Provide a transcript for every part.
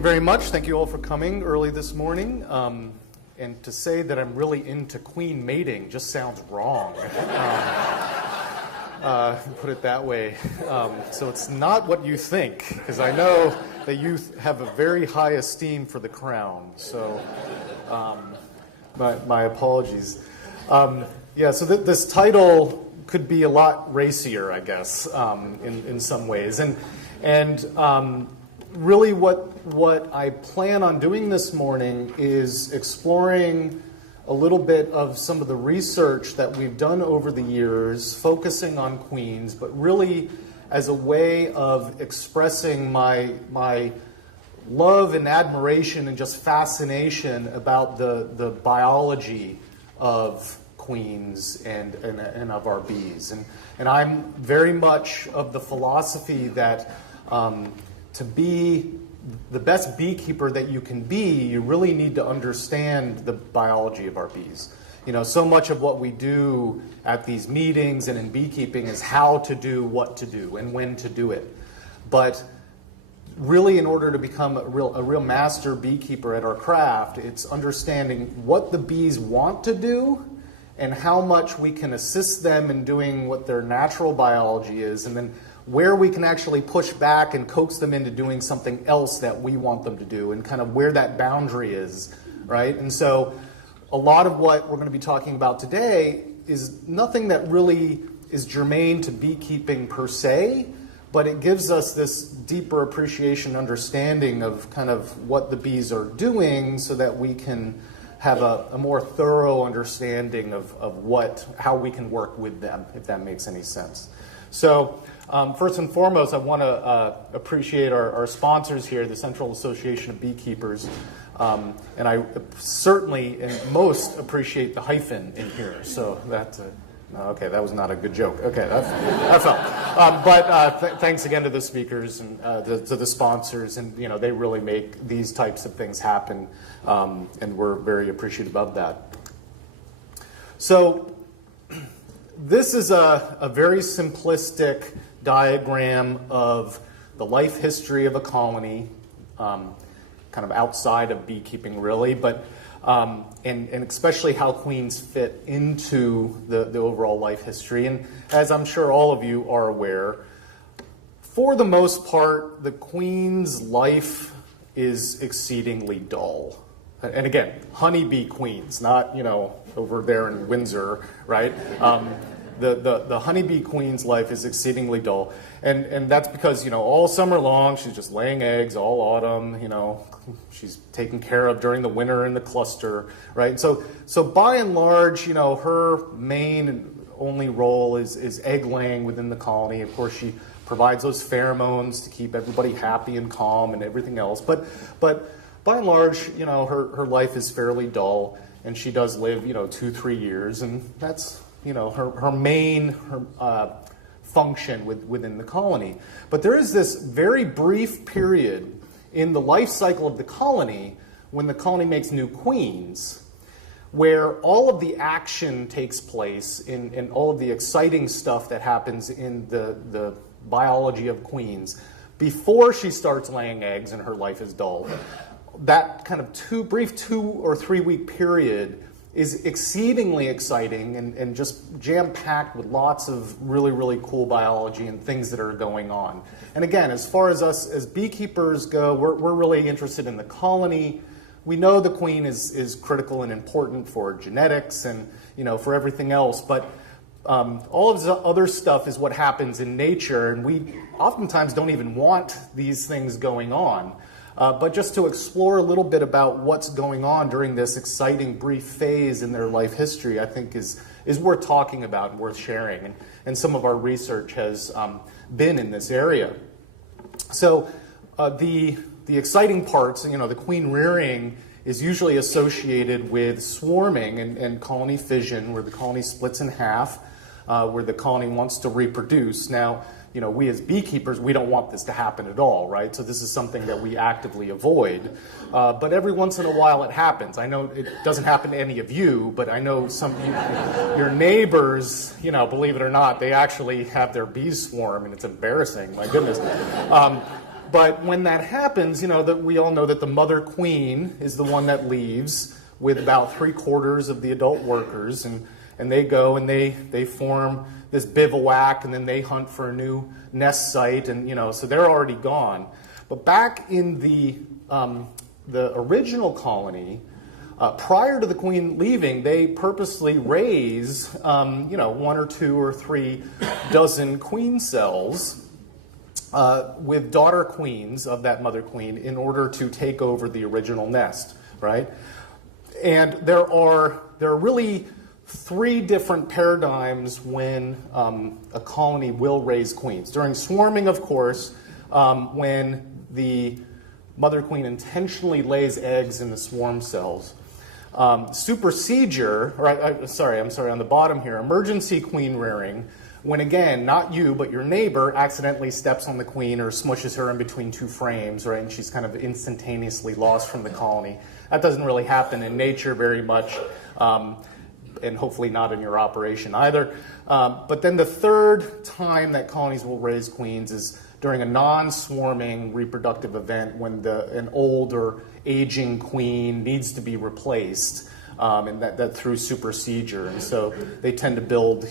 you very much. Thank you all for coming early this morning. And to say that I'm really into queen mating just sounds wrong. Put it that way. So it's not what you think, because I know that you have a very high esteem for the crown. So my apologies. So this title could be a lot racier, I guess, in some ways. And really what I plan on doing this morning is exploring a little bit of some of the research that we've done over the years, focusing on queens, but really as a way of expressing my love and admiration and just fascination about the biology of queens and of our bees. And I'm very much of the philosophy that to be the best beekeeper that you can be, you really need to understand the biology of our bees. You know, so much of what we do at these meetings and in beekeeping is how to do what to do and when to do it. But really, in order to become a real master beekeeper at our craft, it's understanding what the bees want to do and how much we can assist them in doing what their natural biology is, and then where we can actually push back and coax them into doing something else that we want them to do, and kind of where that boundary is, right? And so a lot of what we're going to be talking about today is nothing that really is germane to beekeeping per se, but it gives us this deeper appreciation, understanding of kind of what the bees are doing so that we can have a more thorough understanding of how we can work with them, if that makes any sense. So first and foremost, I want to appreciate our sponsors here, the Central Association of Beekeepers. And I certainly and most appreciate the hyphen in here. So that's okay, that was not a good joke. Okay, that felt. Thanks again to the speakers and to the sponsors, and they really make these types of things happen, and we're very appreciative of that. So this is a very simplistic diagram of the life history of a colony, kind of outside of beekeeping, really, but and especially how queens fit into the overall life history. And as I'm sure all of you are aware, for the most part, the queen's life is exceedingly dull. And again, honeybee queens, not over there in Windsor, right? The honeybee queen's life is exceedingly dull, and that's because all summer long she's just laying eggs, all autumn she's taken care of during the winter in the cluster, right? So by and large, her main and only role is egg laying within the colony. Of course, she provides those pheromones to keep everybody happy and calm and everything else. But by and large, her life is fairly dull, and she does live 2-3 years, and that's her main function within the colony. But there is this very brief period in the life cycle of the colony when the colony makes new queens, where all of the action takes place in all of the exciting stuff that happens in the biology of queens before she starts laying eggs and her life is dull. That kind of brief 2 or 3 week period is exceedingly exciting and just jam-packed with lots of really, really cool biology and things that are going on. And again, as far as us as beekeepers go, we're really interested in the colony. We know the queen is critical and important for genetics and for everything else, but all of the other stuff is what happens in nature, and we oftentimes don't even want these things going on. But just to explore a little bit about what's going on during this exciting brief phase in their life history, I think is worth talking about and worth sharing. And some of our research has been in this area. So the exciting parts, the queen rearing is usually associated with swarming and colony fission, where the colony splits in half, where the colony wants to reproduce. Now, we as beekeepers, we don't want this to happen at all, right? So this is something that we actively avoid. But every once in a while it happens. I know it doesn't happen to any of you, but I know some of your neighbors, believe it or not, they actually have their bees swarm, and it's embarrassing, my goodness. But when that happens, that we all know that the mother queen is the one that leaves with about 3/4 of the adult workers, and they go and they form this bivouac, and then they hunt for a new nest site, and so they're already gone. But back in the original colony, prior to the queen leaving, they purposely raise 1 or 2 or 3 dozen queen cells with daughter queens of that mother queen in order to take over the original nest, right? And there are really 3 different paradigms when a colony will raise queens. During swarming, of course, when the mother queen intentionally lays eggs in the swarm cells. Supersedure, I'm sorry, on the bottom here, emergency queen rearing, when again, not you, but your neighbor accidentally steps on the queen or smushes her in between 2 frames, right, and she's kind of instantaneously lost from the colony. That doesn't really happen in nature very much, and hopefully not in your operation either. But then the third time that colonies will raise queens is during a non-swarming reproductive event when an old or aging queen needs to be replaced, and that through supersedure. And so they tend to build,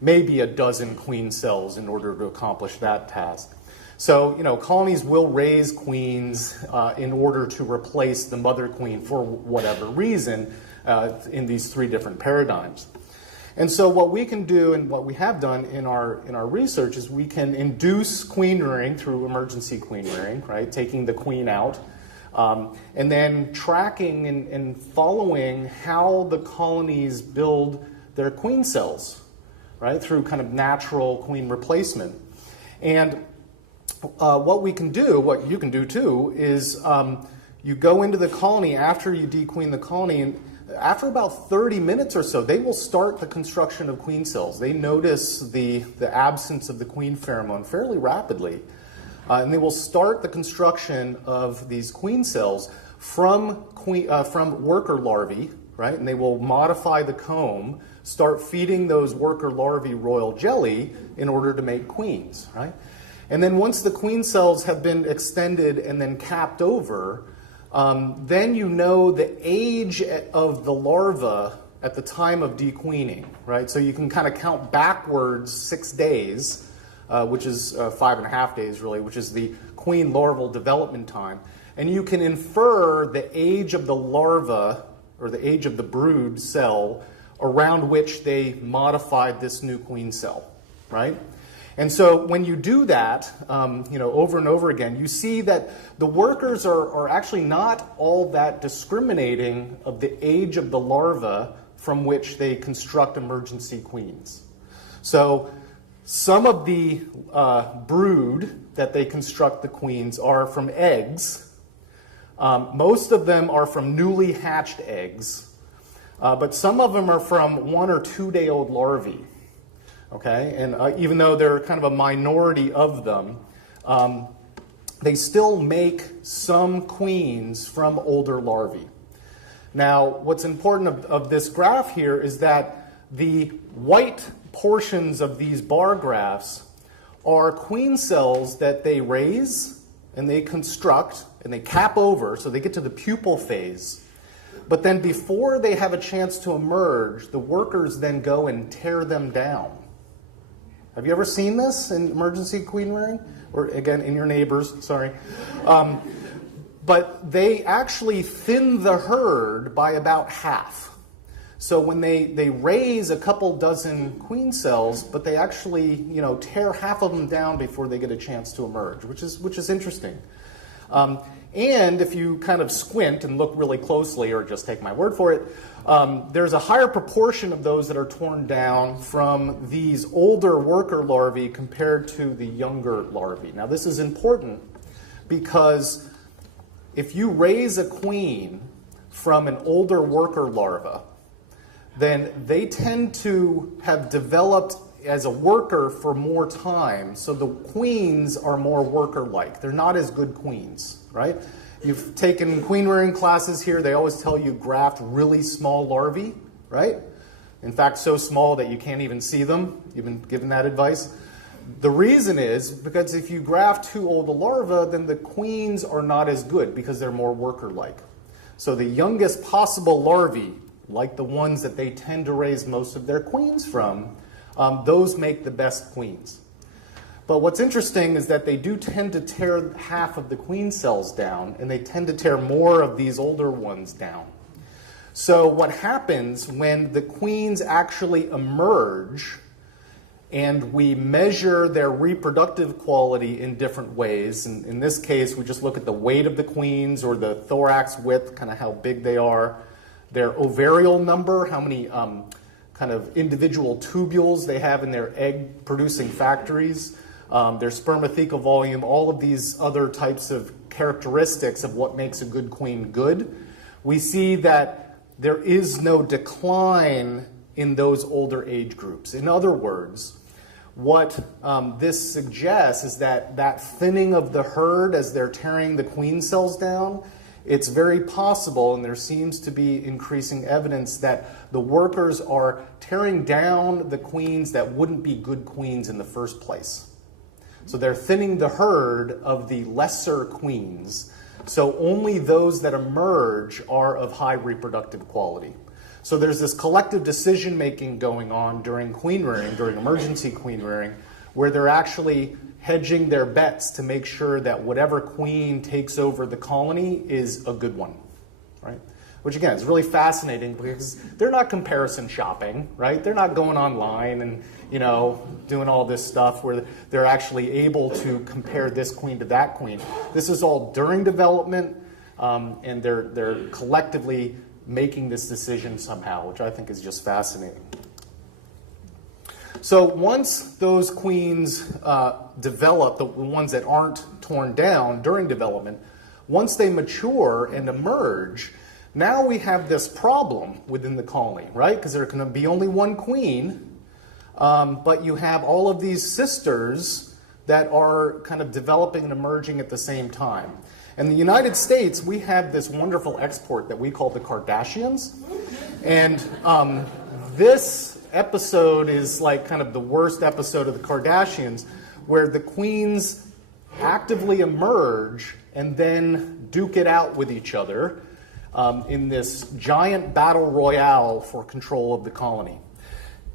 maybe a dozen queen cells in order to accomplish that task. So, colonies will raise queens in order to replace the mother queen for whatever reason in these 3 different paradigms. And so what we can do, and what we have done in our research, is we can induce queen rearing through emergency queen rearing, right, taking the queen out, and then tracking and following how the colonies build their queen cells, right, through kind of natural queen replacement. And what you can do too, is you go into the colony after you dequeen the colony, and after about 30 minutes or so, they will start the construction of queen cells. They notice the absence of the queen pheromone fairly rapidly, and they will start the construction of these queen cells from worker larvae, right? And they will modify the comb, start feeding those worker larvae royal jelly in order to make queens, right? And then once the queen cells have been extended and then capped over, then the age of the larva at the time of dequeening, right? So you can kind of count backwards 6 days, which is 5.5 days really, which is the queen larval development time. And you can infer the age of the larva, or the age of the brood cell, around which they modified this new queen cell, right? And so when you do that, over and over again, you see that the workers are actually not all that discriminating of the age of the larva from which they construct emergency queens. So some of the brood that they construct the queens are from eggs. Most of them are from newly hatched eggs, but some of them are from 1 or 2 day old larvae. Okay, and even though they're kind of a minority of them, they still make some queens from older larvae. Now, what's important of this graph here is that the white portions of these bar graphs are queen cells that they raise and they construct and they cap over, so they get to the pupal phase. But then before they have a chance to emerge, the workers then go and tear them down. Have you ever seen this in emergency queen rearing? Or again, in your neighbors, sorry. But they actually thin the herd by about half. So when they raise a couple dozen queen cells, but they actually tear half of them down before they get a chance to emerge, which is interesting. And if you kind of squint and look really closely, or just take my word for it, there's a higher proportion of those that are torn down from these older worker larvae compared to the younger larvae. Now this is important because if you raise a queen from an older worker larva, then they tend to have developed as a worker for more time, so the queens are more worker-like. They're not as good queens, right? You've taken queen rearing classes here. They always tell you graft really small larvae, right? In fact, so small that you can't even see them. You've been given that advice. The reason is because if you graft too old a larva, then the queens are not as good because they're more worker-like. So the youngest possible larvae, like the ones that they tend to raise most of their queens from, those make the best queens. But what's interesting is that they do tend to tear half of the queen cells down, and they tend to tear more of these older ones down. So what happens when the queens actually emerge, and we measure their reproductive quality in different ways, and in this case we just look at the weight of the queens or the thorax width, kind of how big they are, their ovarial number, how many kind of individual tubules they have in their egg-producing factories, their spermathecal volume, all of these other types of characteristics of what makes a good queen good. We see that there is no decline in those older age groups. In other words, what this suggests is that that thinning of the herd as they're tearing the queen cells down, it's very possible, and there seems to be increasing evidence that the workers are tearing down the queens that wouldn't be good queens in the first place. So they're thinning the herd of the lesser queens, so only those that emerge are of high reproductive quality. So there's this collective decision-making going on during queen rearing, during emergency queen rearing, where they're actually hedging their bets to make sure that whatever queen takes over the colony is a good one, right? Which again is really fascinating because they're not comparison shopping, right? They're not going online and, you know, doing all this stuff where they're actually able to compare this queen to that queen. This is all during development, and they're collectively making this decision somehow, which I think is just fascinating. So once those queens develop, the ones that aren't torn down during development, once they mature and emerge, now we have this problem within the colony, right? Because there can be only one queen, but you have all of these sisters that are kind of developing and emerging at the same time. In the United States, we have this wonderful export that we call the Kardashians. And this episode is like kind of the worst episode of the Kardashians, where the queens actively emerge and then duke it out with each other in this giant battle royale for control of the colony.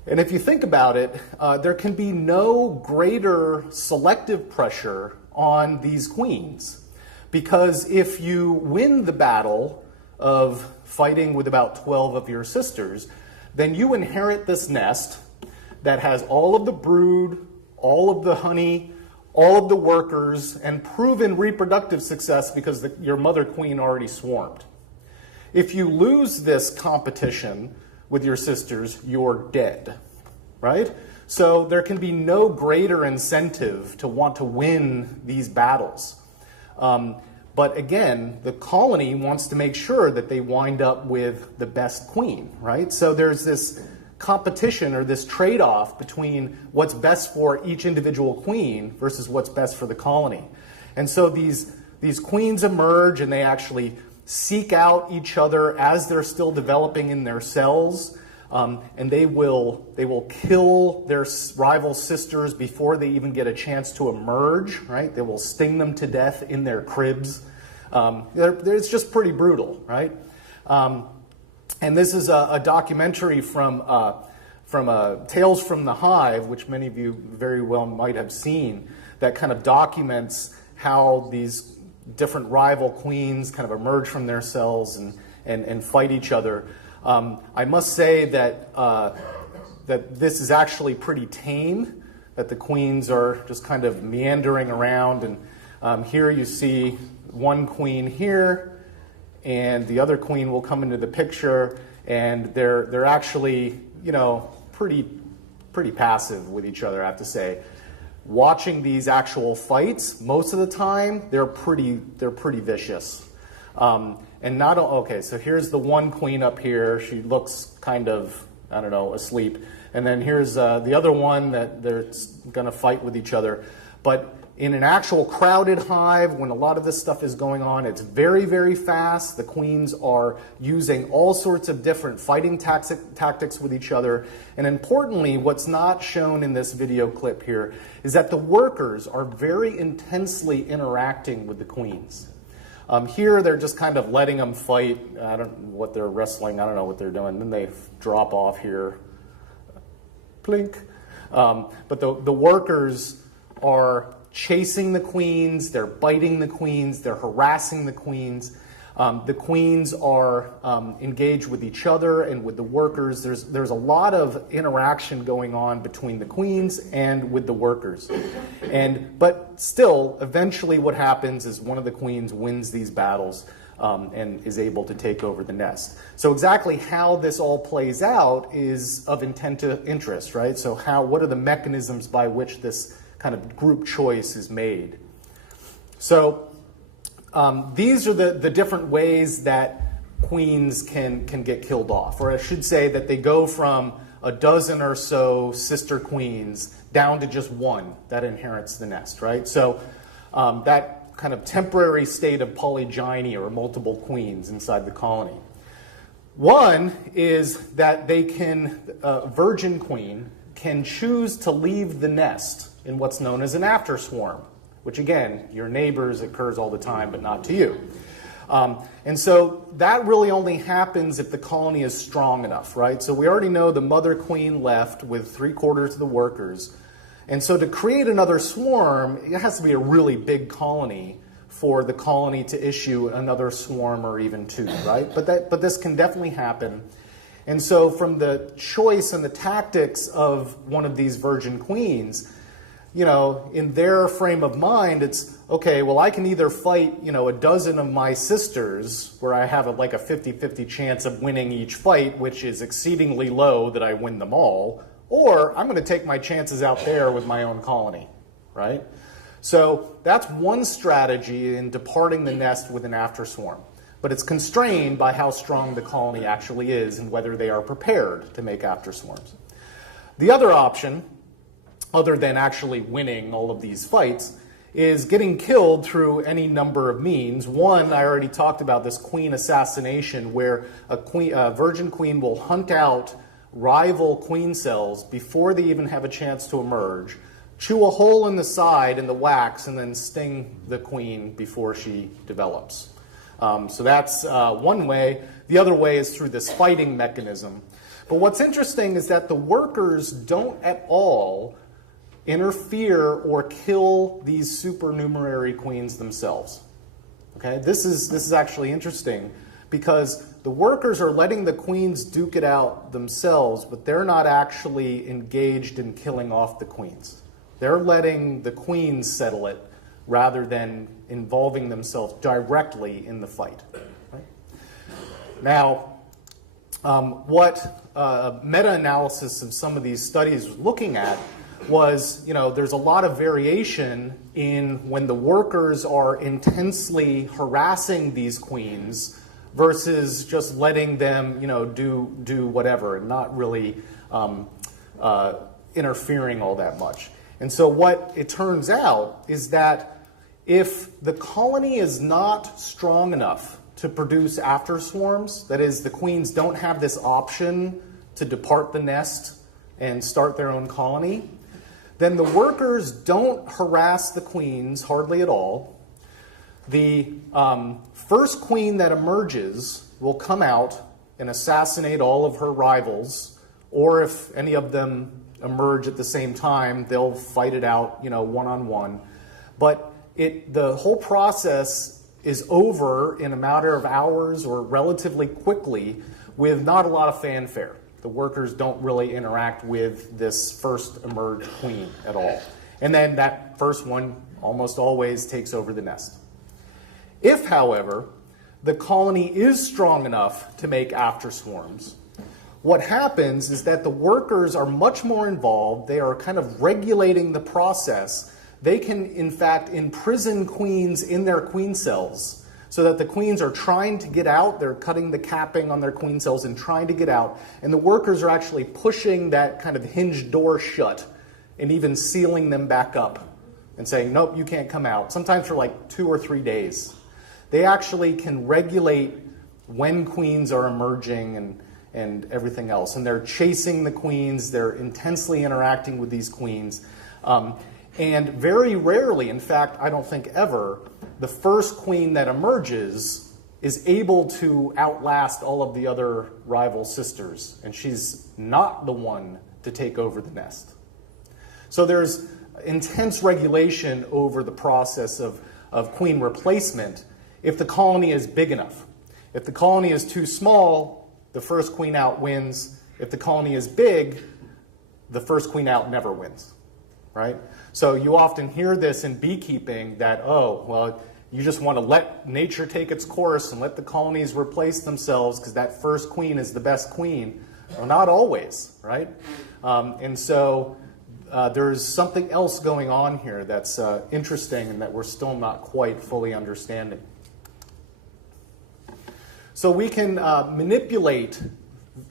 And if you think about it, there can be no greater selective pressure on these queens. Because if you win the battle of fighting with about 12 of your sisters, then you inherit this nest that has all of the brood, all of the honey, all of the workers, and proven reproductive success because your mother queen already swarmed. If you lose this competition with your sisters, you're dead, right? So there can be no greater incentive to want to win these battles. But again, the colony wants to make sure that they wind up with the best queen, right? So there's this competition or this trade-off between what's best for each individual queen versus what's best for the colony. And so these queens emerge and they actually seek out each other as they're still developing in their cells. And they will kill their rival sisters before they even get a chance to emerge, right? They will sting them to death in their cribs. It's just pretty brutal, right? And this is a documentary from Tales from the Hive, which many of you very well might have seen, that kind of documents how these different rival queens kind of emerge from their cells and fight each other. I must say that that this is actually pretty tame, that the queens are just kind of meandering around, and here you see one queen here, and the other queen will come into the picture, and they're actually, you know, pretty passive with each other, I have to say. Watching these actual fights, most of the time, they're pretty vicious. And not, okay, so here's the one queen up here. She looks kind of, I don't know, asleep. And then here's the other one that they're going to fight with each other. But In an actual crowded hive, when a lot of this stuff is going on, it's very, very fast. The queens are using all sorts of different fighting tactics with each other. And importantly, what's not shown in this video clip here is that the workers are very intensely interacting with the queens. Here, they're just kind of letting them fight. I don't know what they're wrestling. I don't know what they're doing. Then they drop off here. Plink. But the workers are chasing the queens, they're biting the queens, they're harassing the queens. The queens are engaged with each other and with the workers. There's a lot of interaction going on between the queens and with the workers. But still, eventually what happens is one of the queens wins these battles and is able to take over the nest. So exactly how this all plays out is of intent to interest, right? So what are the mechanisms by which this kind of group choice is made? So these are the different ways that queens can get killed off. Or I should say that they go from a dozen or so sister queens down to just one that inherits the nest, right? So that kind of temporary state of polygyny or multiple queens inside the colony. One is that a virgin queen can choose to leave the nest in what's known as an after swarm, which again, your neighbors occurs all the time, but not to you. And so that really only happens if the colony is strong enough, right? So we already know the mother queen left with 3/4 of the workers. And so to create another swarm, it has to be a really big colony for the colony to issue another swarm or even two, right? But this can definitely happen. And so from the choice and the tactics of one of these virgin queens, in their frame of mind, it's, okay, well, I can either fight, a dozen of my sisters, where I have like a 50-50 chance of winning each fight, which is exceedingly low that I win them all, or I'm going to take my chances out there with my own colony, right? So that's one strategy in departing the nest with an after swarm. But it's constrained by how strong the colony actually is and whether they are prepared to make after swarms. The other option, other than actually winning all of these fights, is getting killed through any number of means. One, I already talked about this queen assassination, where a virgin queen will hunt out rival queen cells before they even have a chance to emerge, chew a hole in the side in the wax, and then sting the queen before she develops. So that's one way. The other way is through this fighting mechanism. But what's interesting is that the workers don't at all interfere or kill these supernumerary queens themselves. Okay, this is actually interesting because the workers are letting the queens duke it out themselves, but they're not actually engaged in killing off the queens. They're letting the queens settle it rather than involving themselves directly in the fight. Right? Now, what meta-analysis of some of these studies was looking at was, there's a lot of variation in when the workers are intensely harassing these queens versus just letting them, do whatever and not really interfering all that much. And so what it turns out is that if the colony is not strong enough to produce after swarms, that is, the queens don't have this option to depart the nest and start their own colony, then the workers don't harass the queens hardly at all. The first queen that emerges will come out and assassinate all of her rivals, or if any of them emerge at the same time, they'll fight it out, one-on-one. But the whole process is over in a matter of hours or relatively quickly with not a lot of fanfare. The workers don't really interact with this first emerged queen at all. And then that first one almost always takes over the nest. If, however, the colony is strong enough to make after swarms, what happens is that the workers are much more involved. They are kind of regulating the process. They can, in fact, imprison queens in their queen cells so that the queens are trying to get out. They're cutting the capping on their queen cells and trying to get out. And the workers are actually pushing that kind of hinged door shut and even sealing them back up and saying, nope, you can't come out, sometimes for like 2 or 3 days. They actually can regulate when queens are emerging and everything else. And they're chasing the queens, they're intensely interacting with these queens. And very rarely, in fact, I don't think ever, the first queen that emerges is able to outlast all of the other rival sisters. And she's not the one to take over the nest. So there's intense regulation over the process of queen replacement if the colony is big enough. If the colony is too small, the first queen out wins. If the colony is big, the first queen out never wins, right? So you often hear this in beekeeping that, oh, well, you just want to let nature take its course and let the colonies replace themselves because that first queen is the best queen. Well, not always, right? And so there's something else going on here that's interesting and that we're still not quite fully understanding. So we can manipulate,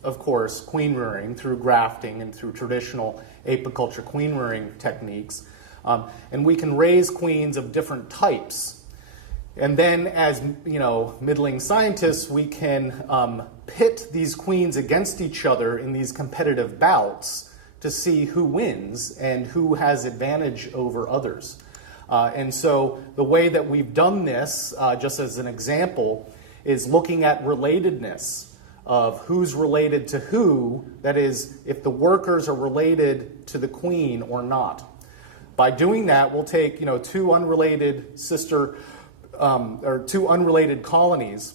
of course, queen rearing through grafting and through traditional apiculture queen rearing techniques. And we can raise queens of different types. And then as middling scientists, we can pit these queens against each other in these competitive bouts to see who wins and who has advantage over others. And so the way that we've done this, just as an example, is looking at relatedness of who's related to who, that is, if the workers are related to the queen or not. By doing that, we'll take two unrelated two unrelated colonies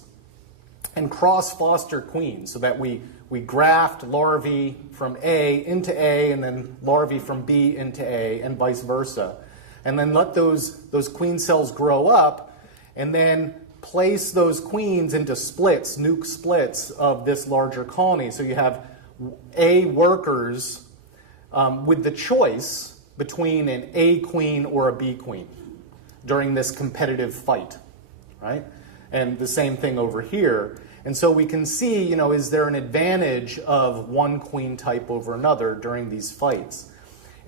and cross-foster queens so that we graft larvae from A into A and then larvae from B into A and vice versa. And then let those queen cells grow up and then place those queens into splits, nuke splits of this larger colony. So you have A workers with the choice between an A queen or a B queen during this competitive fight, right? And the same thing over here. And so we can see, is there an advantage of one queen type over another during these fights?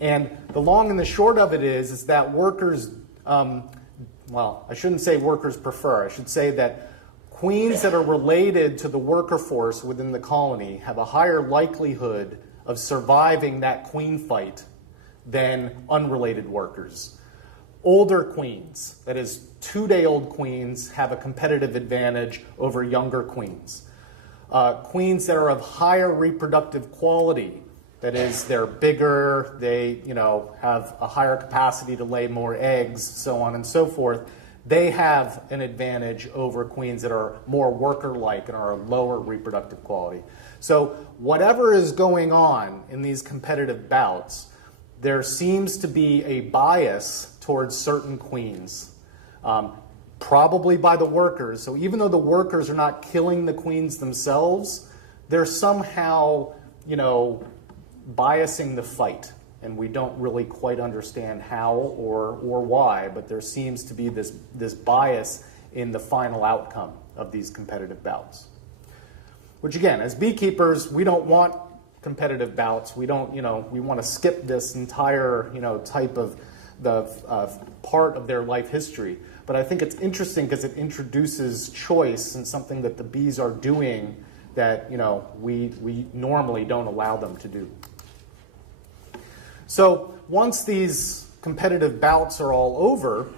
And the long and the short of it is that workers, well, I shouldn't say workers prefer. I should say that queens that are related to the worker force within the colony have a higher likelihood of surviving that queen fight than unrelated workers. Older queens, that is 2-day-old queens, have a competitive advantage over younger queens. Queens that are of higher reproductive quality, that is, they're bigger, they have a higher capacity to lay more eggs, so on and so forth, they have an advantage over queens that are more worker-like and are lower reproductive quality. So whatever is going on in these competitive bouts, there seems to be a bias towards certain queens, probably by the workers. So even though the workers are not killing the queens themselves, they're somehow, biasing the fight. And we don't really quite understand how or why, but there seems to be this bias in the final outcome of these competitive bouts. Which again, as beekeepers, we don't want competitive bouts. We don't, we want to skip this entire, type of the part of their life history. But I think it's interesting because it introduces choice and something that the bees are doing that, we normally don't allow them to do. So once these competitive bouts are all over,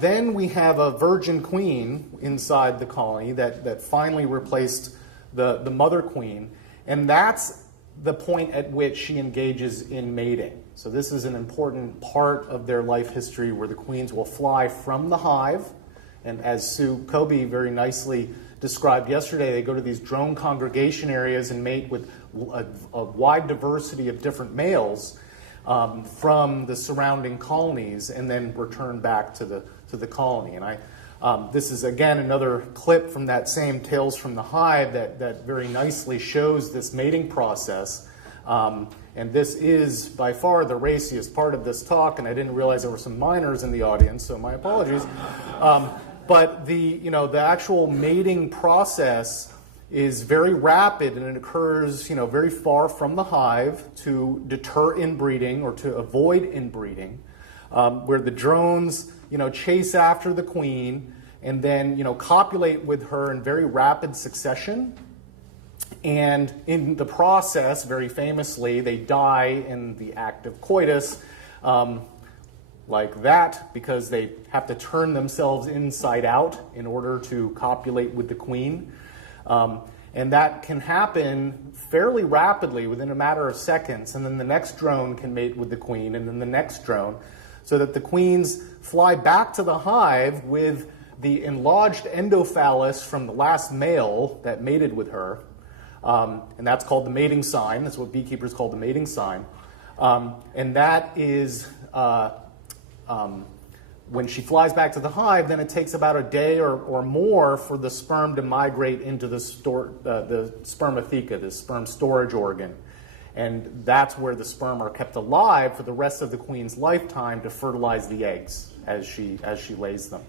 then we have a virgin queen inside the colony that finally replaced the mother queen. And that's the point at which she engages in mating. So this is an important part of their life history where the queens will fly from the hive. And as Sue Kobe very nicely described yesterday, they go to these drone congregation areas and mate with a wide diversity of different males from the surrounding colonies and then return back to the colony. And this is, again, another clip from that same Tales from the Hive that very nicely shows this mating process. And this is by far the raciest part of this talk, and I didn't realize there were some minors in the audience, so my apologies. But the actual mating process is very rapid, and it occurs very far from the hive to deter inbreeding or to avoid inbreeding. where the drones, chase after the queen and then, copulate with her in very rapid succession. And in the process, very famously, they die in the act of coitus, like that, because they have to turn themselves inside out in order to copulate with the queen. And that can happen fairly rapidly within a matter of seconds. And then the next drone can mate with the queen, and then the next drone, so that the queens fly back to the hive with the enlarged endophallus from the last male that mated with her. And that's called the mating sign. That's what beekeepers call the mating sign. And that is, when she flies back to the hive, then it takes about a day or more for the sperm to migrate into the spermatheca, the sperm storage organ. And that's where the sperm are kept alive for the rest of the queen's lifetime to fertilize the eggs as she lays them.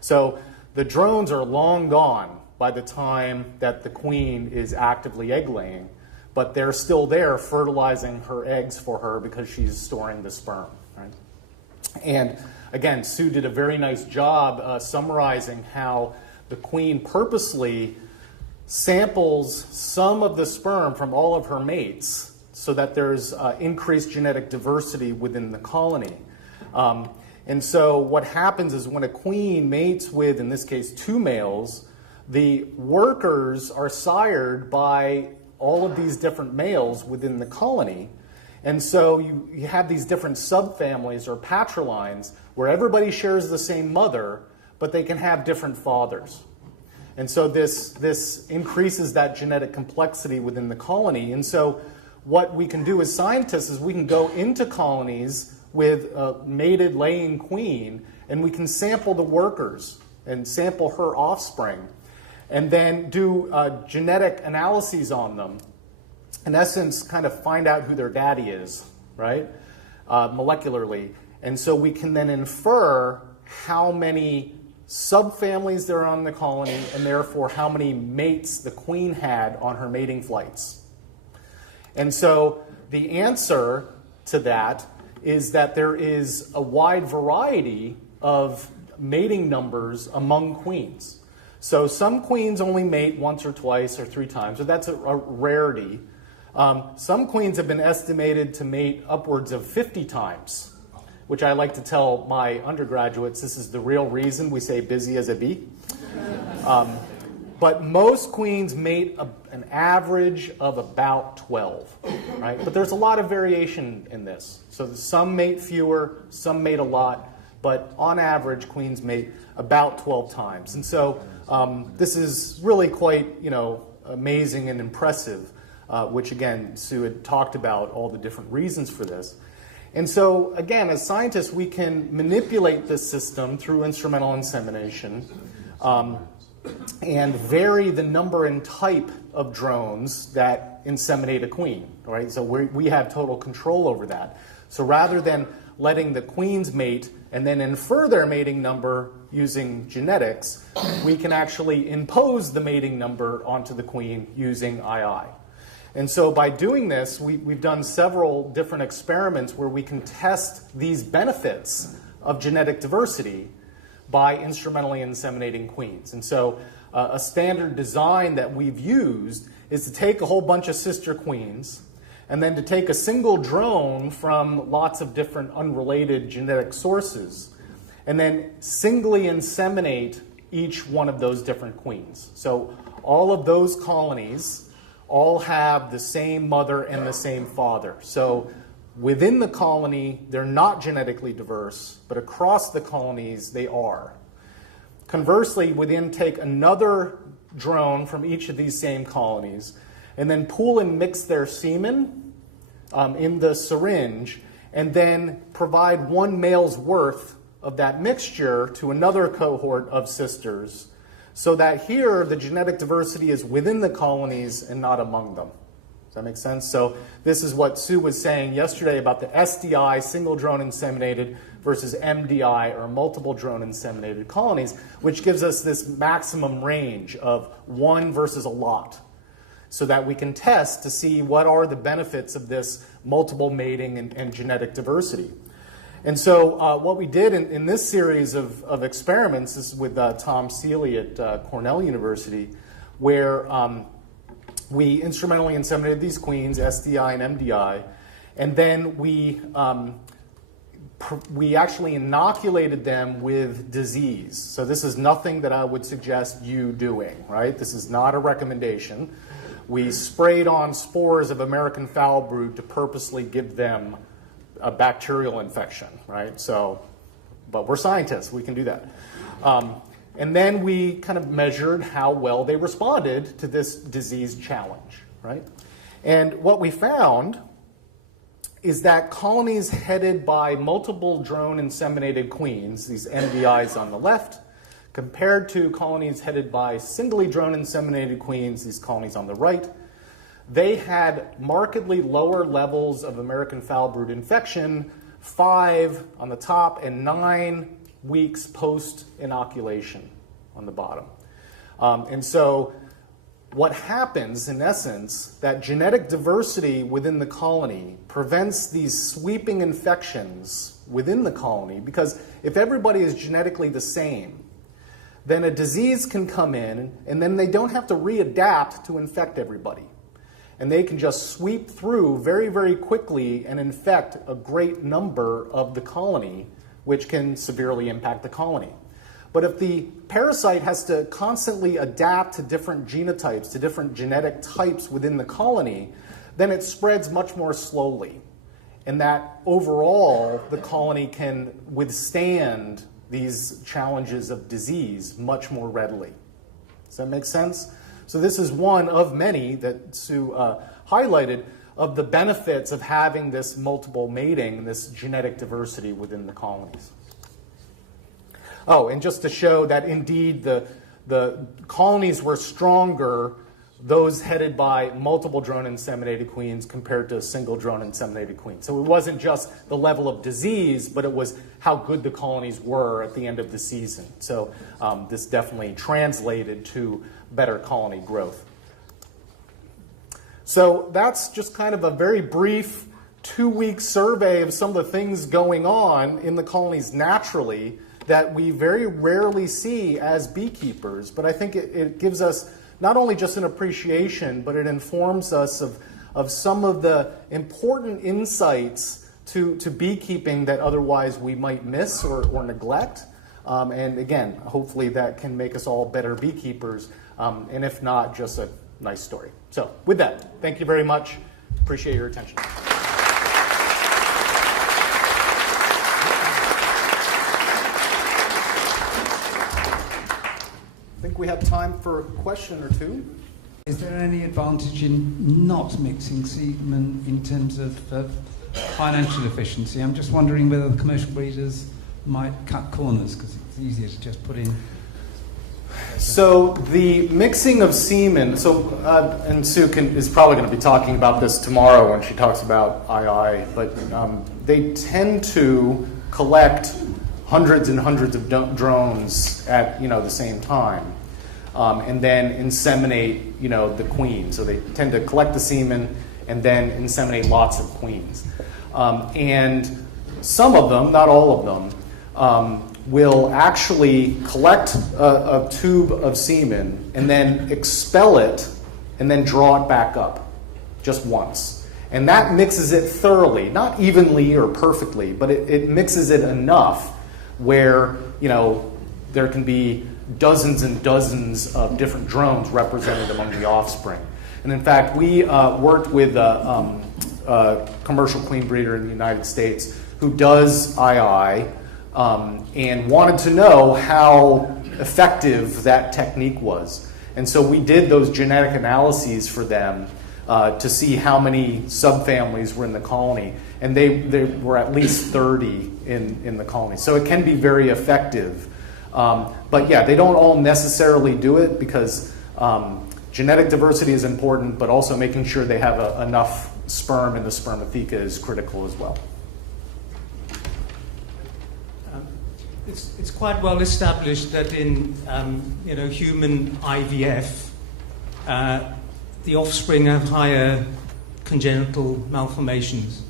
So the drones are long gone by the time that the queen is actively egg laying, but they're still there fertilizing her eggs for her because she's storing the sperm. Right? And again, Sue did a very nice job summarizing how the queen purposely samples some of the sperm from all of her mates so that there's increased genetic diversity within the colony. And so what happens is when a queen mates with, in this case, 2 males, the workers are sired by all of these different males within the colony. And so you have these different subfamilies or patrilines where everybody shares the same mother, but they can have different fathers. And so this increases that genetic complexity within the colony. And so what we can do as scientists is we can go into colonies with a mated laying queen, and we can sample the workers and sample her offspring, and then do genetic analyses on them. In essence, kind of find out who their daddy is, right, molecularly. And so we can then infer how many subfamilies there are on the colony, and therefore how many mates the queen had on her mating flights. And so the answer to that is that there is a wide variety of mating numbers among queens. So some queens only mate once or twice or 3 times, so that's a rarity. Some queens have been estimated to mate upwards of 50 times, which I like to tell my undergraduates, this is the real reason we say busy as a bee. But most queens mate an average of about 12, right? But there's a lot of variation in this. So some mate fewer, some mate a lot, but on average, queens mate about 12 times. And so this is really quite, amazing and impressive, which again, Sue had talked about all the different reasons for this. And so again, as scientists, we can manipulate this system through instrumental insemination, and vary the number and type of drones that inseminate a queen, right? So we have total control over that. So rather than letting the queens mate and then infer their mating number using genetics, we can actually impose the mating number onto the queen using II. And so by doing this, we've done several different experiments where we can test these benefits of genetic diversity by instrumentally inseminating queens. And so a standard design that we've used is to take a whole bunch of sister queens and then to take a single drone from lots of different unrelated genetic sources and then singly inseminate each one of those different queens. So all of those colonies all have the same mother and the same father. So within the colony, they're not genetically diverse, but across the colonies, they are. Conversely, we then take another drone from each of these same colonies and then pool and mix their semen in the syringe and then provide 1 male's worth of that mixture to another cohort of sisters so that here the genetic diversity is within the colonies and not among them. Does that make sense? So this is what Sue was saying yesterday about the SDI, single drone inseminated, versus MDI, or multiple drone inseminated colonies, which gives us this maximum range of 1 versus a lot, so that we can test to see what are the benefits of this multiple mating and genetic diversity. And so what we did in this series of experiments is with Tom Seeley at Cornell University, where we instrumentally inseminated these queens, SDI and MDI, and then we actually inoculated them with disease. So this is nothing that I would suggest you doing, right? This is not a recommendation. We sprayed on spores of American foul brood to purposely give them a bacterial infection, right? So, but we're scientists, we can do that. And then we kind of measured how well they responded to this disease challenge, right? And what we found is that colonies headed by multiple drone inseminated queens, these MDIs on the left, compared to colonies headed by singly drone inseminated queens, these colonies on the right, they had markedly lower levels of American foul brood infection, 5 on the top and 9 weeks post-inoculation on the bottom. And so what happens, in essence, that genetic diversity within the colony prevents these sweeping infections within the colony, because if everybody is genetically the same, then a disease can come in and then they don't have to readapt to infect everybody. And they can just sweep through very, very quickly and infect a great number of the colony, which can severely impact the colony. But if the parasite has to constantly adapt to different genotypes, to different genetic types within the colony, then it spreads much more slowly. And that overall, the colony can withstand these challenges of disease much more readily. Does that make sense? So this is one of many that Sue highlighted of the benefits of having this multiple mating, this genetic diversity within the colonies. Oh, and just to show that indeed the colonies were stronger, those headed by multiple drone inseminated queens compared to a single drone inseminated queen. So it wasn't just the level of disease, but it was how good the colonies were at the end of the season. So this definitely translated to better colony growth. So that's just kind of a very brief 2-week survey of some of the things going on in the colonies naturally that we very rarely see as beekeepers. But I think it gives us not only just an appreciation, but it informs us of some of the important insights to beekeeping that otherwise we might miss or neglect. And again, hopefully that can make us all better beekeepers. And if not, just a nice story. So with that, thank you very much. Appreciate your attention. I think we have time for a question or two. Is there any advantage in not mixing semen in terms of financial efficiency? I'm just wondering whether the commercial breeders might cut corners, because it's easier to just put in. So the mixing of semen, and Sue is probably going to be talking about this tomorrow when she talks about II, but they tend to collect hundreds and hundreds of drones at the same time, and then inseminate the queen. So they tend to collect the semen and then inseminate lots of queens. And some of them, not all of them, will actually collect a tube of semen and then expel it and then draw it back up just once. And that mixes it thoroughly, not evenly or perfectly, but it mixes it enough where there can be dozens and dozens of different drones represented among the offspring. And in fact, we worked with a commercial queen breeder in the United States who does II, and wanted to know how effective that technique was. And so we did those genetic analyses for them to see how many subfamilies were in the colony. And they were at least 30 in the colony. So it can be very effective. But yeah, they don't all necessarily do it because genetic diversity is important, but also making sure they have enough sperm in the spermatheca is critical as well. It's quite well established that in human IVF, the offspring have higher congenital malformations.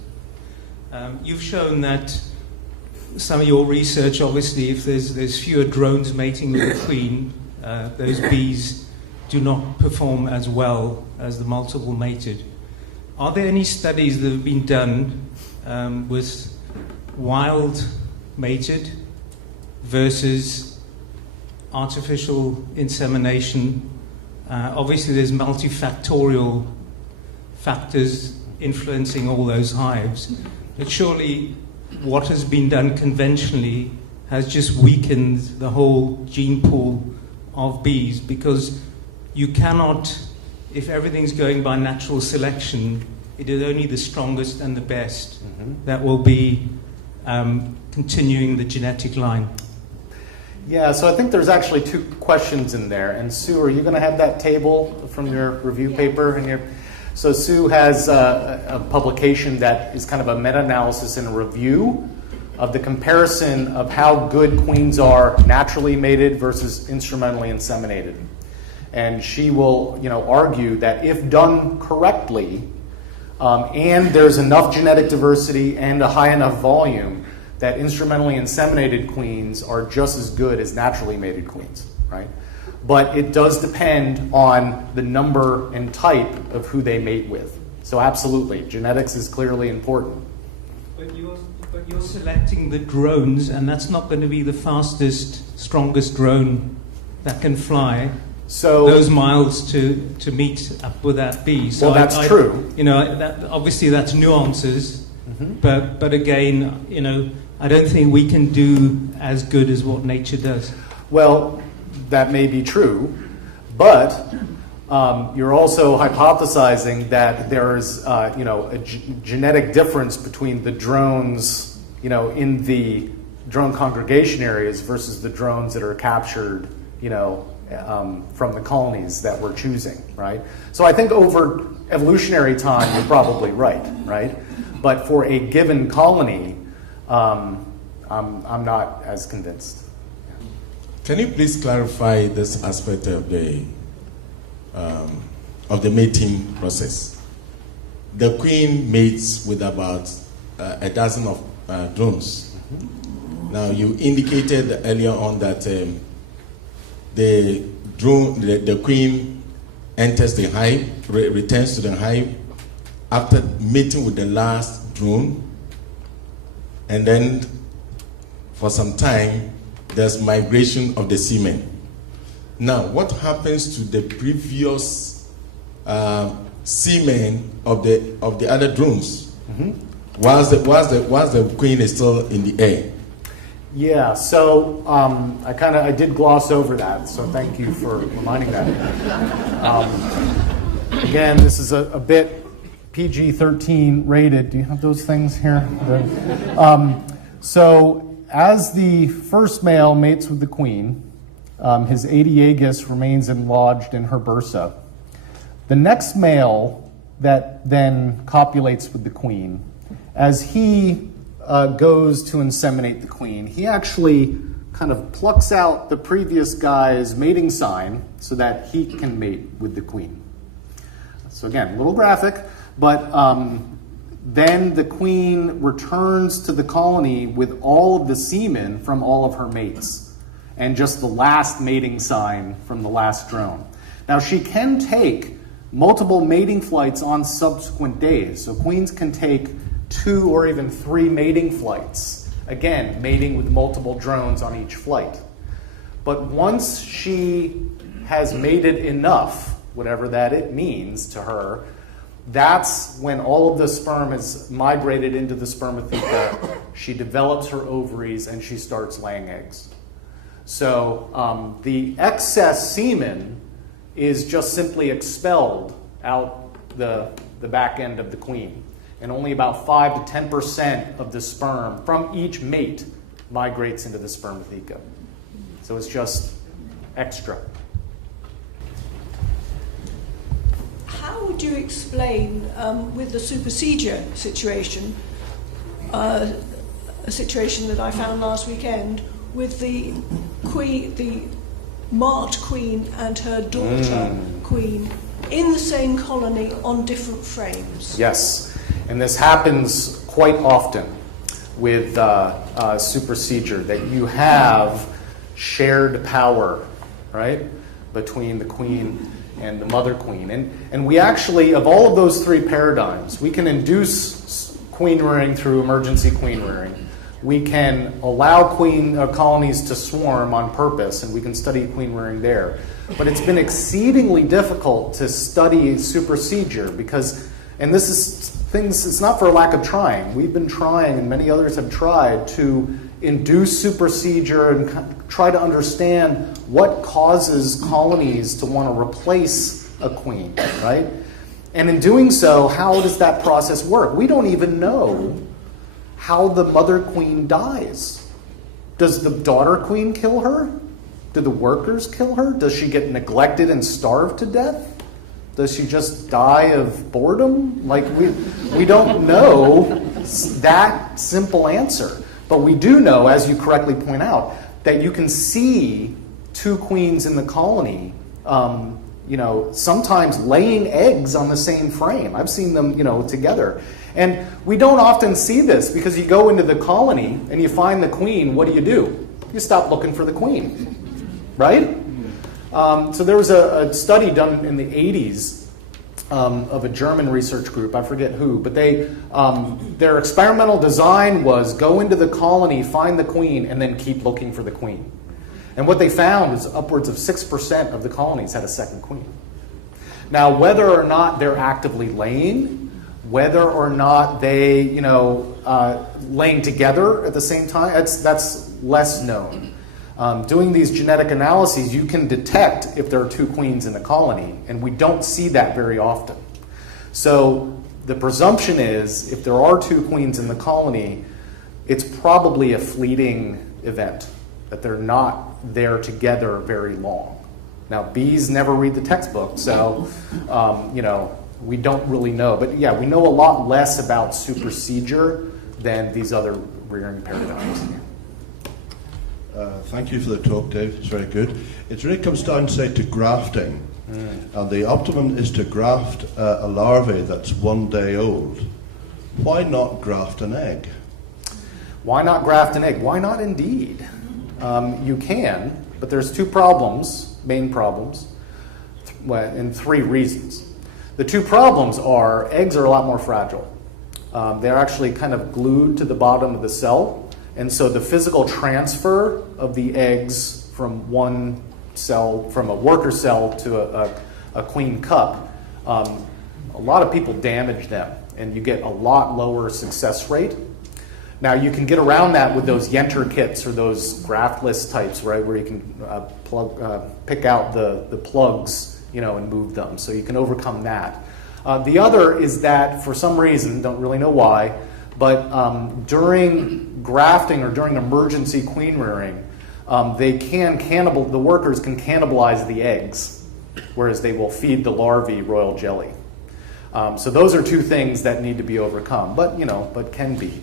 You've shown that some of your research, obviously, if there's fewer drones mating with the queen, those bees do not perform as well as the multiple mated. Are there any studies that have been done with wild mated versus artificial insemination? Obviously, there's multifactorial factors influencing all those hives, but surely what has been done conventionally has just weakened the whole gene pool of bees, because you cannot, if everything's going by natural selection, it is only the strongest and the best that will be continuing the genetic line. Yeah, so I think there's actually two questions in there. And Sue, are you going to have that table from your review paper? So Sue has a publication that is kind of a meta-analysis and a review of the comparison of how good queens are naturally mated versus instrumentally inseminated. And she will, argue that if done correctly, and there's enough genetic diversity and a high enough volume, that instrumentally inseminated queens are just as good as naturally mated queens, right? But it does depend on the number and type of who they mate with. So absolutely, genetics is clearly important. But you're selecting the drones, and that's not going to be the fastest, strongest drone that can fly so those miles to meet up with that bee. So well, that's true. Obviously that's nuances, but again, I don't think we can do as good as what nature does. Well, that may be true, but you're also hypothesizing that there's a genetic difference between the drones, in the drone congregation areas versus the drones that are captured, from the colonies that we're choosing, right? So I think over evolutionary time, you're probably right? But for a given colony, I'm not as convinced. Can you please clarify this aspect of the mating process? The queen mates with about a dozen of drones. Now, you indicated earlier on that the queen enters the hive, returns to the hive after mating with the last drone, and then for some time there's migration of the semen. Now, what happens to the previous semen of the other drones whilst the queen is still in the air? Yeah, so I did gloss over that, so thank you for reminding that. Again, this is a bit PG-13 rated. Do you have those things here? So as the first male mates with the queen, his adiagus remains lodged in her bursa. The next male that then copulates with the queen, as he goes to inseminate the queen, he actually kind of plucks out the previous guy's mating sign so that he can mate with the queen. So again, a little graphic, but then the queen returns to the colony with all of the semen from all of her mates and just the last mating sign from the last drone. Now, she can take multiple mating flights on subsequent days. So queens can take 2 or even 3 mating flights, again, mating with multiple drones on each flight. But once she has mated enough, whatever that it means to her, that's when all of the sperm is migrated into the spermatheca. She develops her ovaries and she starts laying eggs. So the excess semen is just simply expelled out the back end of the queen. And only about 5 to 10% of the sperm from each mate migrates into the spermatheca. So it's just extra. How would you explain, with the supersedure situation, a situation that I found last weekend with the queen, the marked queen and her daughter queen in the same colony on different frames? Yes, and this happens quite often. with supersedure, that you have shared power, right, between the queen and the mother queen. And we actually, of all of those three paradigms, we can induce queen rearing through emergency queen rearing. We can allow colonies to swarm on purpose, and we can study queen rearing there. But it's been exceedingly difficult to study supersedure because, and this is things, it's not for a lack of trying. We've been trying, and many others have tried, to induce supersedure and try to understand what causes colonies to want to replace a queen, right? And in doing so, how does that process work? We don't even know how the mother queen dies. Does the daughter queen kill her? Do the workers kill her? Does she get neglected and starved to death? Does she just die of boredom? Like, we don't know that simple answer. But we do know, as you correctly point out, that you can see two queens in the colony, sometimes laying eggs on the same frame. I've seen them, together. And we don't often see this because you go into the colony and you find the queen. What do? You stop looking for the queen, right? So there was a study done in the 80s of a German research group. I forget who, but their experimental design was go into the colony, find the queen, and then keep looking for the queen. And what they found is upwards of 6% of the colonies had a second queen. Now, whether or not they're actively laying, whether or not they, laying together at the same time, that's less known. Doing these genetic analyses, you can detect if there are two queens in the colony, and we don't see that very often. So the presumption is, if there are two queens in the colony, it's probably a fleeting event, that they're not there together very long. Now, bees never read the textbook, so, we don't really know. But yeah, we know a lot less about supersedure than these other rearing paradigms. Thank you for the talk, Dave. It's very good. It really comes down, say, to grafting. And the optimum is to graft a larvae that's 1 day old. Why not graft an egg? Why not graft an egg? Why not indeed? You can, but there's two problems, main problems, and three reasons. The two problems are eggs are a lot more fragile. They're actually kind of glued to the bottom of the cell, and so the physical transfer of the eggs from one cell, from a worker cell to a queen cup, a lot of people damage them, and you get a lot lower success rate. Now, you can get around that with those Yenter kits or those graftless types, right, where you can pick out the plugs, and move them. So you can overcome that. The other is that, for some reason, don't really know why, but during grafting or during emergency queen rearing, the workers can cannibalize the eggs, whereas they will feed the larvae royal jelly. So those are two things that need to be overcome, but can be.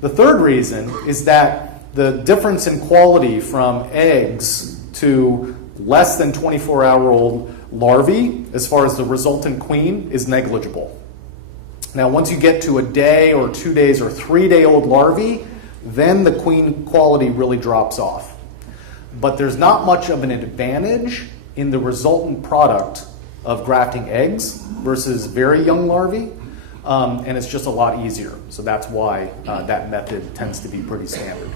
The third reason is that the difference in quality from eggs to less than 24-hour-old larvae, as far as the resultant queen, is negligible. Now, once you get to a day or 2 days or 3 day old larvae, then the queen quality really drops off. But there's not much of an advantage in the resultant product of grafting eggs versus very young larvae. And it's just a lot easier. So that's why that method tends to be pretty standard.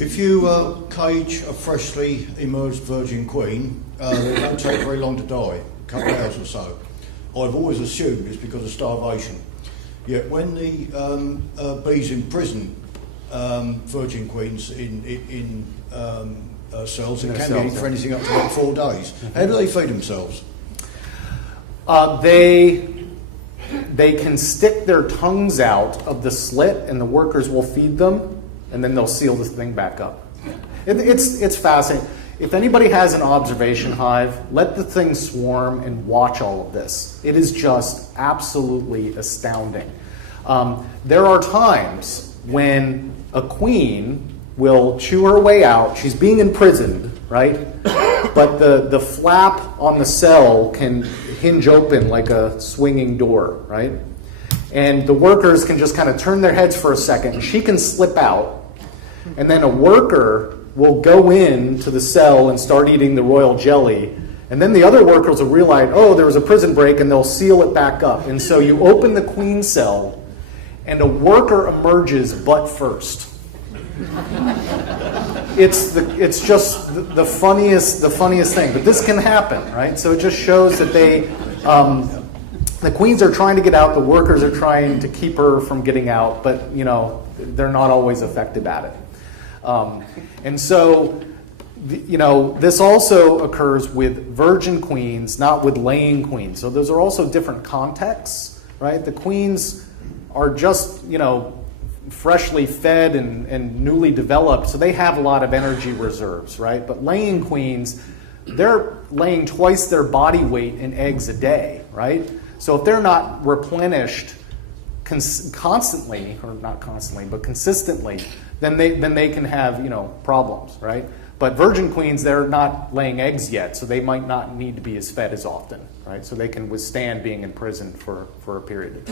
If you cage a freshly emerged virgin queen, they don't take very long to die, a couple of hours or so. I've always assumed it's because of starvation. Yet when the bees imprison virgin queens in cells, it can be for anything up to about 4 days. How do they feed themselves? They can stick their tongues out of the slit, and the workers will feed them, and then they'll seal this thing back up. It's fascinating. If anybody has an observation hive, let the thing swarm and watch all of this. It is just absolutely astounding. There are times when a queen will chew her way out. She's being imprisoned, right? But the flap on the cell can hinge open like a swinging door, right? And the workers can just kind of turn their heads for a second, and she can slip out, and then a worker will go into the cell and start eating the royal jelly, and then the other workers will realize, oh, there was a prison break, and they'll seal it back up. And so you open the queen cell, and a worker emerges butt first. It's just the funniest thing. But this can happen, right? So it just shows that the queens are trying to get out, the workers are trying to keep her from getting out, but they're not always effective at it. And so, this also occurs with virgin queens, not with laying queens. So those are also different contexts, right? The queens are just, freshly fed and newly developed, so they have a lot of energy reserves, right? But laying queens, they're laying twice their body weight in eggs a day, right? So if they're not replenished constantly, or not constantly, but consistently, then they can have problems, right? But virgin queens, they're not laying eggs yet, so they might not need to be as fed as often, right? So they can withstand being in prison for a period of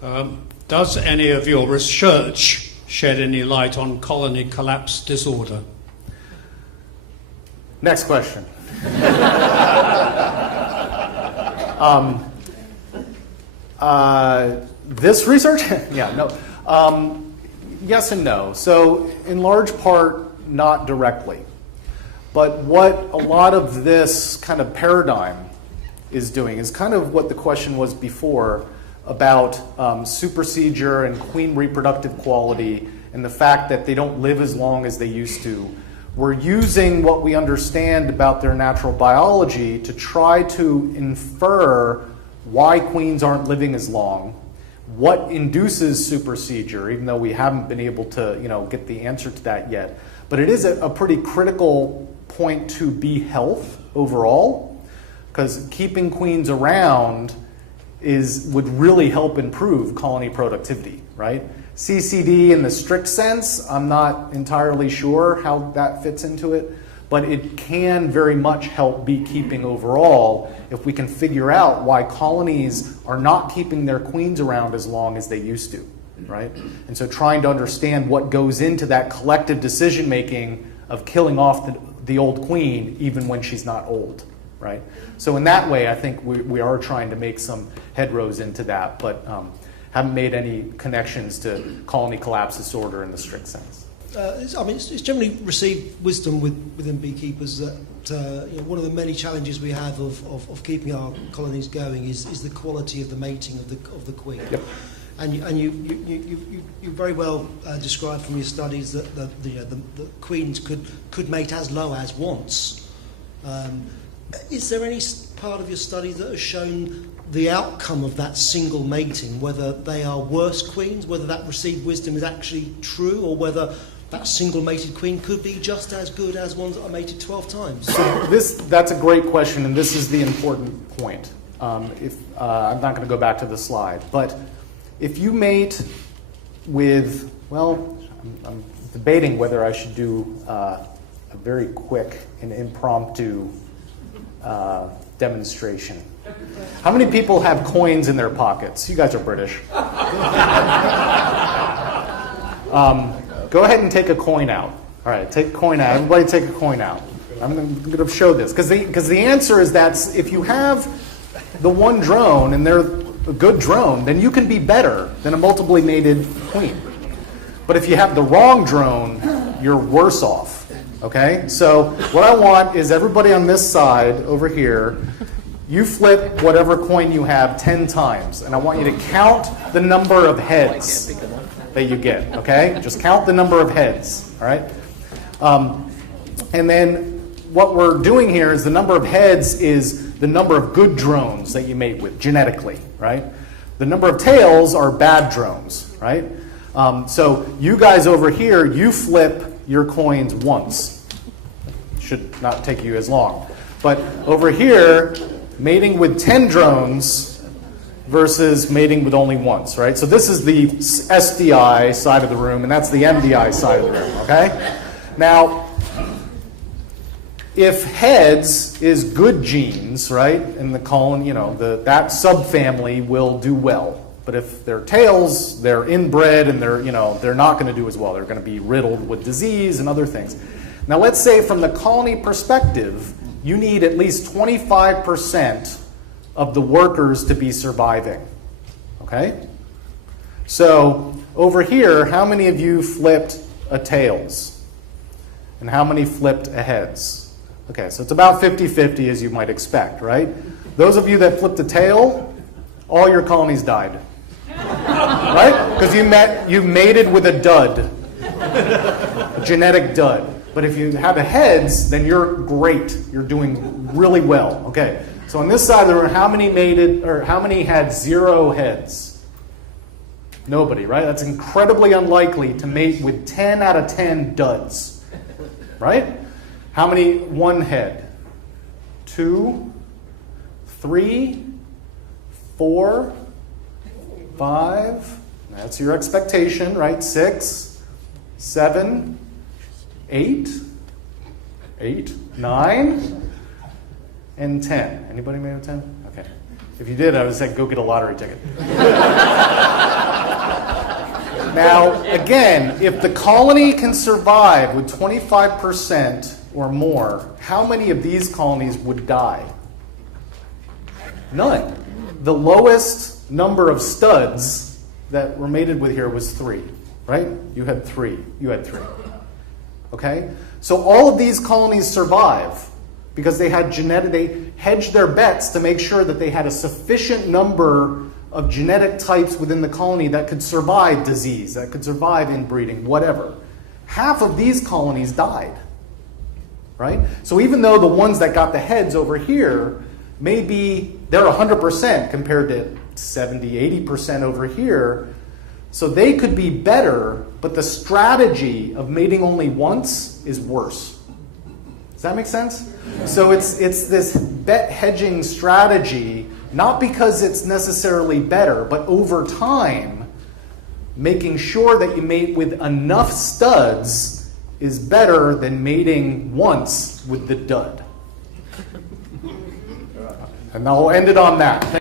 time. Does any of your research shed any light on colony collapse disorder? Next question. This research? Yeah, no. Yes and no. So in large part, not directly. But what a lot of this kind of paradigm is doing is kind of what the question was before about supersedure and queen reproductive quality and the fact that they don't live as long as they used to. We're using what we understand about their natural biology to try to infer why queens aren't living as long, what induces supersedure, even though we haven't been able to get the answer to that yet. But it is a pretty critical point to bee health overall, because keeping queens around would really help improve colony productivity, right? CCD in the strict sense, I'm not entirely sure how that fits into it, but it can very much help beekeeping overall if we can figure out why colonies are not keeping their queens around as long as they used to, right? And so trying to understand what goes into that collective decision making of killing off the old queen even when she's not old, right? So in that way, I think we are trying to make some headrows into that, but haven't made any connections to colony collapse disorder in the strict sense. It's generally received wisdom within beekeepers that one of the many challenges we have of keeping our colonies going is the quality of the mating of the queen. Yep. And you very well described from your studies that the queens could mate as low as once. Is there any part of your study that has shown the outcome of that single mating, whether they are worse queens, whether that received wisdom is actually true, or whether that single mated queen could be just as good as ones that are mated 12 times? So that's a great question, and this is the important point. I'm not going to go back to the slide, but if you mate with, I'm debating whether I should do a very quick and impromptu demonstration. How many people have coins in their pockets? You guys are British. Go ahead and take a coin out. All right, take a coin out. Everybody take a coin out. I'm going to show this. Because the answer is that if you have the one drone and they're a good drone, then you can be better than a multiply mated queen. But if you have the wrong drone, you're worse off. Okay? So what I want is everybody on this side over here, you flip whatever coin you have 10 times. And I want you to count the number of heads that you get. Okay? Just count the number of heads. All right? And then what we're doing here is the number of heads is the number of good drones that you mate with genetically, right? The number of tails are bad drones, right? So you guys over here, you flip your coins once. Should not take you as long. But over here, mating with 10 drones versus mating with only once, right? So this is the SDI side of the room, and that's the MDI side of the room, okay? Now, if heads is good genes, right, in the colony, that subfamily will do well. But if they're tails, they're inbred and they're not going to do as well. They're going to be riddled with disease and other things. Now let's say from the colony perspective, you need at least 25% of the workers to be surviving. Okay? So over here, how many of you flipped a tails? And how many flipped a heads? Okay, so it's about 50-50 as you might expect, right? Those of you that flipped a tail, all your colonies died. Right? Because you mated with a dud. A genetic dud. But if you have a heads, then you're great. You're doing really well. Okay. So on this side of the room, how many had 0 heads? Nobody, right? That's incredibly unlikely to mate with 10 out of 10 duds. Right? How many 1 head? 2, 3, 4, 5. That's your expectation, right? 6, 7, 8, 9, and 10. Anybody made a 10? Okay. If you did, I would say go get a lottery ticket. Now, again, if the colony can survive with 25% or more, how many of these colonies would die? None. The lowest number of studs that were mated with here was 3, right? You had 3. You had 3. Okay? So all of these colonies survive because they hedged their bets to make sure that they had a sufficient number of genetic types within the colony that could survive disease, that could survive inbreeding, whatever. Half of these colonies died. Right? So even though the ones that got the heads over here, maybe they're 100% compared to 70, 80% over here, so they could be better, but the strategy of mating only once is worse. Does that make sense? So it's this bet hedging strategy, not because it's necessarily better, but over time, making sure that you mate with enough studs is better than mating once with the dud. And I'll end it on that.